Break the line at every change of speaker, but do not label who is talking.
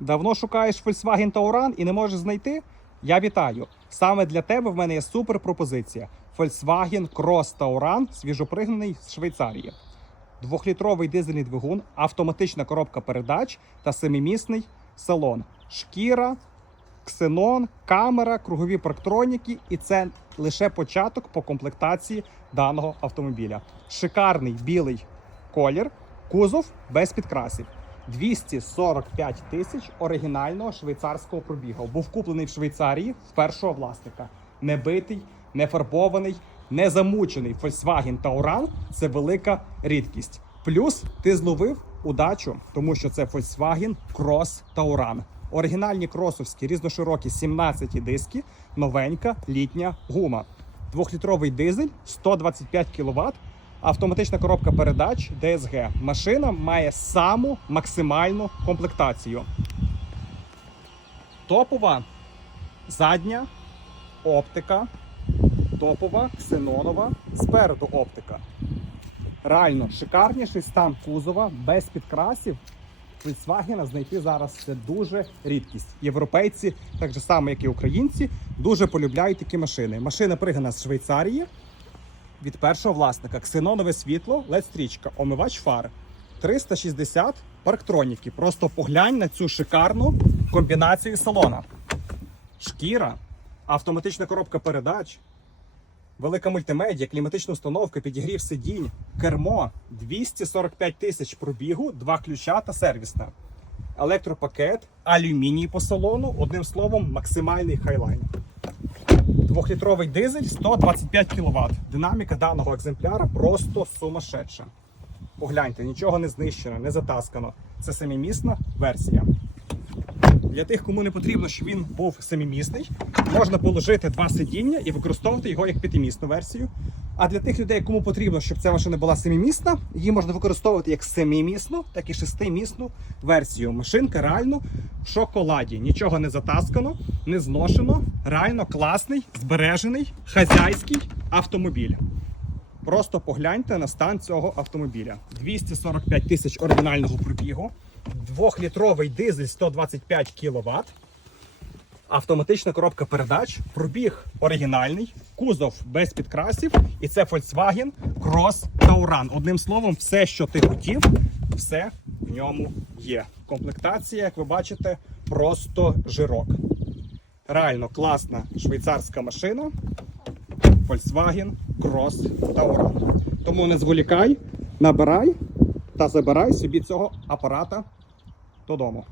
Давно шукаєш Volkswagen Tauran і не можеш знайти? Я вітаю! Саме для тебе в мене є супер пропозиція. Volkswagen Cross Tauran, свіжопригнаний з Швейцарії. Двохлітровий дизельний двигун, автоматична коробка передач та семимісний салон. Шкіра, ксенон, камера, кругові парктроніки, і це лише початок по комплектації даного автомобіля. Шикарний білий колір, кузов без підкрасів. 245 тисяч оригінального швейцарського пробігу. Був куплений в Швейцарії в першого власника. Не битий, не фарбований, не замучений Volkswagen Tauran – це велика рідкість. Плюс ти зловив удачу, тому що це Volkswagen Cross Tauran. Оригінальні кросовські різноширокі 17 диски, новенька літня гума. Двохлітровий дизель, 125 кВт, автоматична коробка передач DSG. Машина має саму максимальну комплектацію. Топова задня оптика, топова ксенонова, спереду оптика. Реально шикарніший стан кузова без підкрасів. Volkswagen знайти зараз це дуже рідкість. Європейці, так же само, як і українці, дуже полюбляють такі машини. Машина пригнана з Швейцарії від першого власника. Ксенонове світло, LED-стрічка, омивач фар. 360 парктроніки. Просто поглянь на цю шикарну комбінацію салона. Шкіра, автоматична коробка передач, велика мультимедіа, кліматична установка, підігрів сидінь, кермо, 245 тисяч пробігу, два ключа та сервісна. Електропакет, алюміній по салону, одним словом, максимальний хайлайн. Двохлітровий дизель 125 кВт. Динаміка даного екземпляра просто сумасшедша. Погляньте, нічого не знищено, не затаскано. Це семимісна версія. Для тих, кому не потрібно, щоб він був семимісний, можна положити два сидіння і використовувати його як п'ятимісну версію. А для тих людей, кому потрібно, щоб ця машина була семимісна, її можна використовувати як семимісну, так і шестимісну версію. Машинка реально шоколаді. Нічого не затаскано, не зношено. Реально класний, збережений, хазяйський автомобіль. Просто погляньте на стан цього автомобіля. 245 тисяч оригінального пробігу, двохлітровий дизель 125 кВт, автоматична коробка передач, пробіг оригінальний, кузов без підкрасів, і це Volkswagen Cross Tauran. Одним словом, все, що ти хотів, все в ньому є. Комплектація, як ви бачите, просто жирок. Реально класна швейцарська машина. Volkswagen Cross Tauran. Тому не зволікай, набирай та забирай собі цього апарата додому.